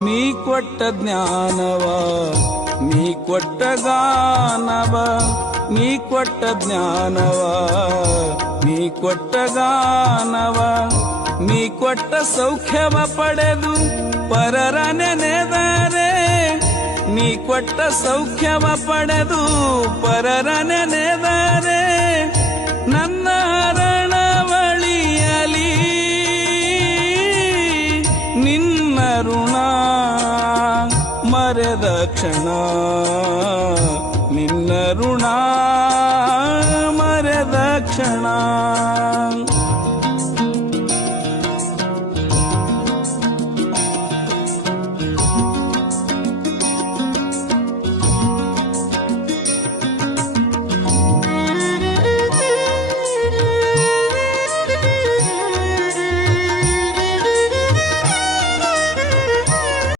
ನೀ ಕೊಟ್ಟ ಜ್ಞಾನವ ನೀ ಕೊಟ್ಟ ಗಾನವ ನೀ ಕೊಟ್ಟ ಜ್ಞಾನವ ನೀ ಕೊಟ್ಟ ಗಾನವ ನೀ ಕೊಟ್ಟ ಸೌಖ್ಯವ ಪಡೆದು ಪರರ ನೆನೆದರೆ ನೀ ಕೊಟ್ಟ ಸೌಖ್ಯವ ಪಡೆದು ಪರರ ನೆನೆದರೆ ನನ್ನ ರಣವಳಿಯಲಿ ನಿನ್ನ ಋಣ ಮರೆದ ಕ್ಷಣ ನಿನ್ನ ಋಣ ಮರೆದ ಕ್ಷಣ